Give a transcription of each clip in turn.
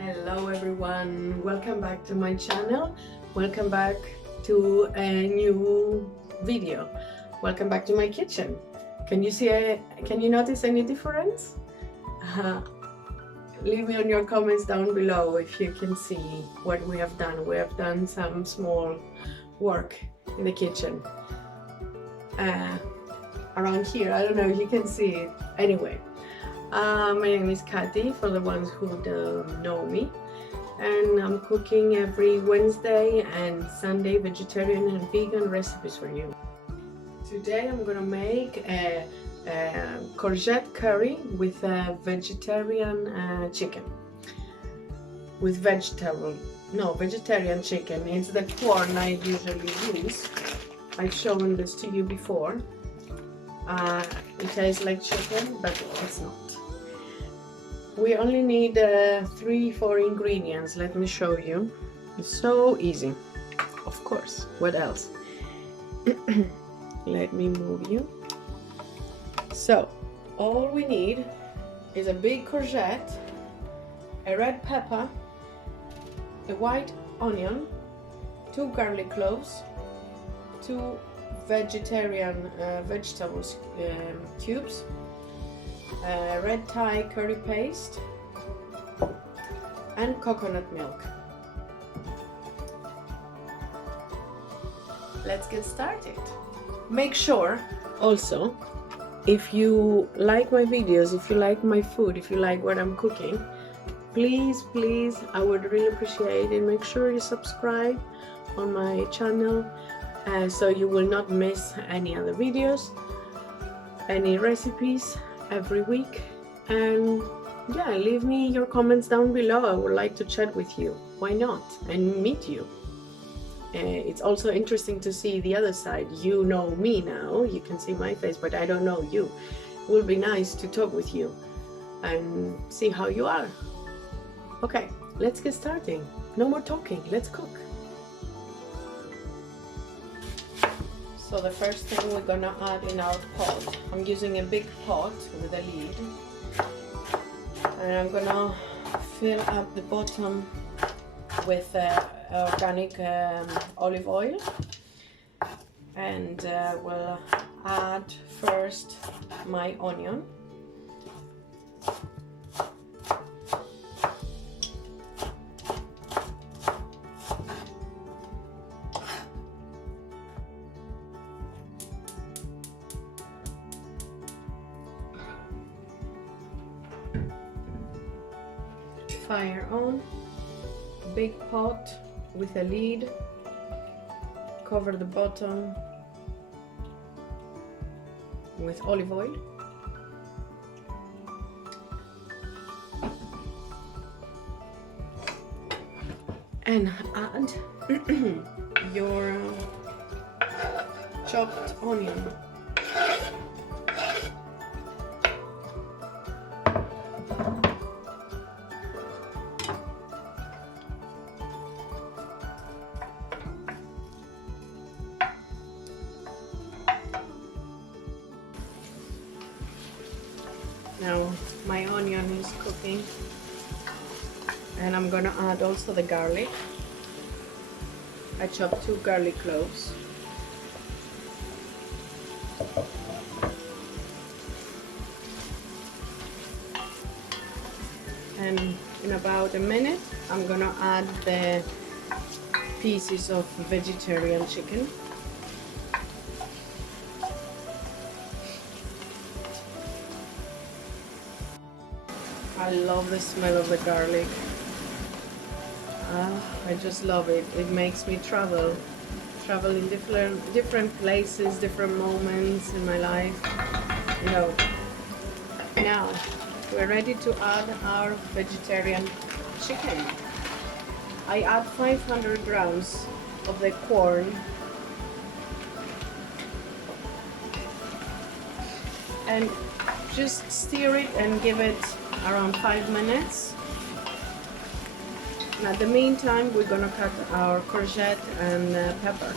Hello everyone, welcome back to my channel. Welcome back to a new video. Welcome back to my kitchen. Can you notice any difference? Leave me on your comments down below if you can see what we have done. We have done some small work in the kitchen. Around here, I don't know if you can see it. Anyway, my name is Katy, for the ones who don't know me, and I'm cooking every Wednesday and Sunday vegetarian and vegan recipes for you. Today I'm gonna make a courgette curry with a vegetarian chicken. With vegetarian chicken. It's the corn I usually use. I've shown this to you before. It tastes like chicken, but it's not. We only need 3-4 ingredients. Let me show you. It's so easy. Of course. What else? Let me move you. So, all we need is a big courgette, a red pepper, a white onion, 2 garlic cloves, 2 vegetarian vegetables cubes, red Thai curry paste, and coconut milk. Let's get started. Make sure also, if you like my videos, if you like my food, if you like what I'm cooking, please, I would really appreciate it. Make sure you subscribe on my channel so you will not miss any other videos, any recipes every week. And yeah, leave me your comments down below. I would like to chat with you. Why not? And meet you. It's also interesting to see the other side. You know me now, you can see my face, but I don't know you. It will be nice to talk with you and see how you are. Okay, let's get starting. No more talking, let's cook. So the first thing we're gonna add in our pot, I'm using a big pot with a lid, and I'm gonna fill up the bottom with organic olive oil, and we'll add first my onion. Fire on, big pot with a lid, cover the bottom with olive oil, and add your chopped onion. Now my onion is cooking, and I'm gonna add also the garlic. I chopped 2 garlic cloves. And in about a minute, I'm gonna add the pieces of vegetarian chicken. I love the smell of the garlic. I just love it. It makes me travel in different places, different moments in my life. You know. Now we're ready to add our vegetarian chicken. I add 500 grams of the corn and just stir it and give it around 5 minutes. And at the meantime, we're gonna cut our courgette and pepper.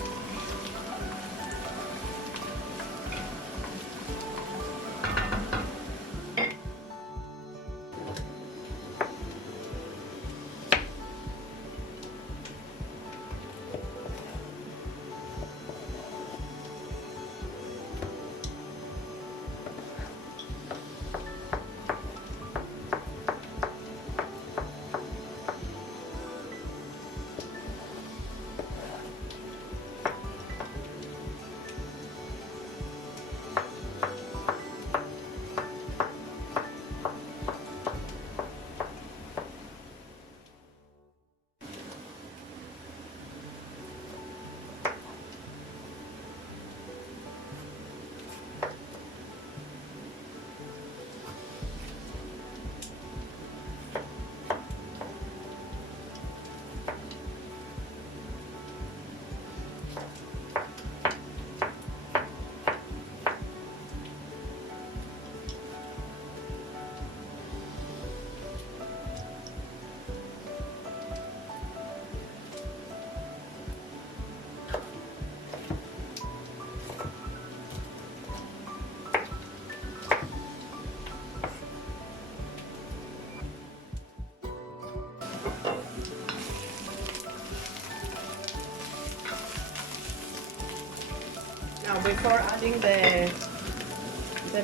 before adding the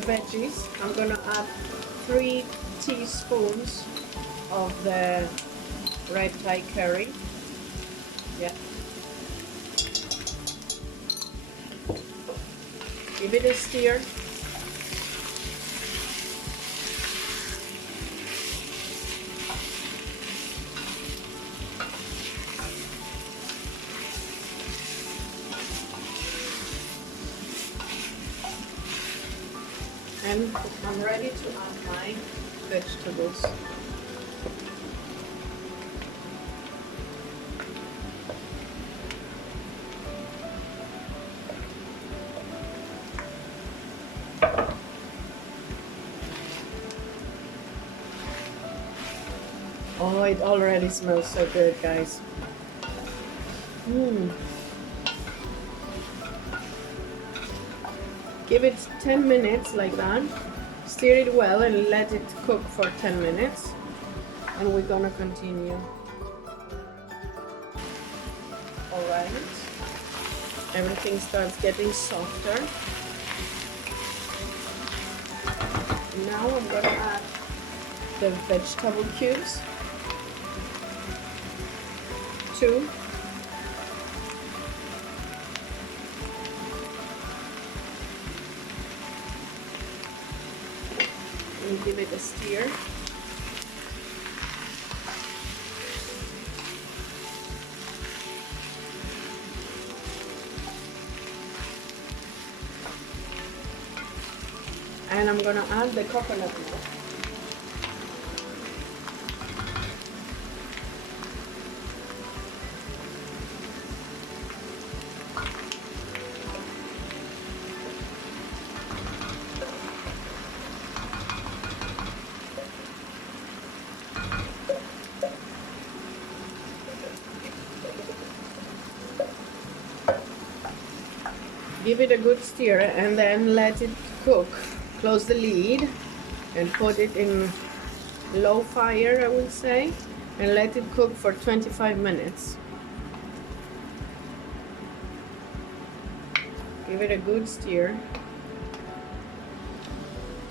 veggies, I'm gonna add 3 teaspoons of the red Thai curry. Yeah. Give it a stir. And I'm ready to add my vegetables. Oh, it already smells so good, guys. Give it 10 minutes like that. Stir it well and let it cook for 10 minutes. And we're gonna continue. Alright. Everything starts getting softer. Now I'm gonna add the vegetable cubes. 2. And give it a stir. And I'm gonna add the coconut milk. Give it a good stir and then let it cook. Close the lid and put it in low fire, I would say, and let it cook for 25 minutes. Give it a good stir.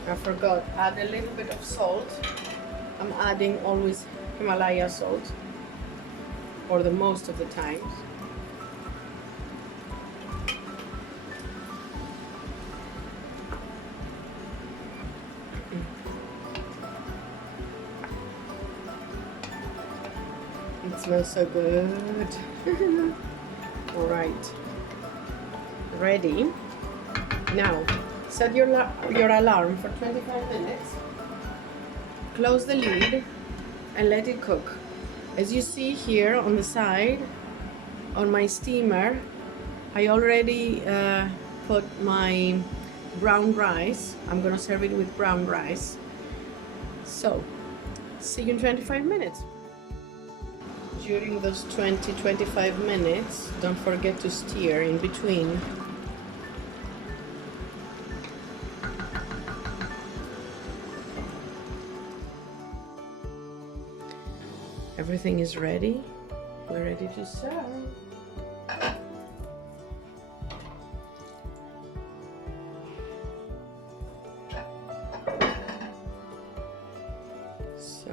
I forgot, add a little bit of salt. I'm adding always Himalaya salt for the most of the times. It smells so good. All right, ready. Now, set your alarm for 25 minutes. Close the lid and let it cook. As you see here on the side, on my steamer, I already put my brown rice. I'm gonna serve it with brown rice. So, see you in 25 minutes. During those 20-25 minutes, don't forget to stir in between. Everything is ready. We're ready to serve. So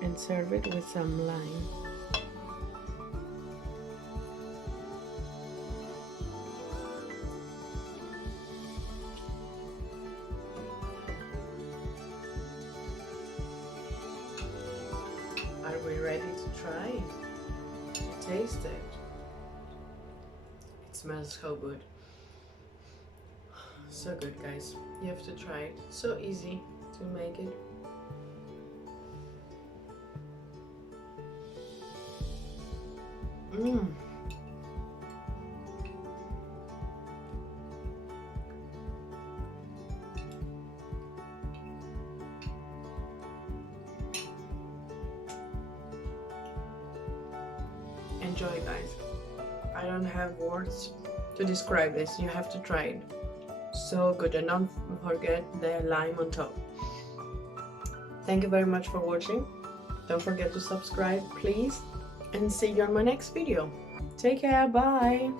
and serve it with some lime. Are we ready to try? To taste it? smells so good. So good, guys. You have to try it. So easy to make it. Enjoy, guys. I don't have words to describe this. You have to try it. So good, and don't forget the lime on top. Thank you very much for watching. Don't forget to subscribe, please, and see you on my next video. Take care. Bye.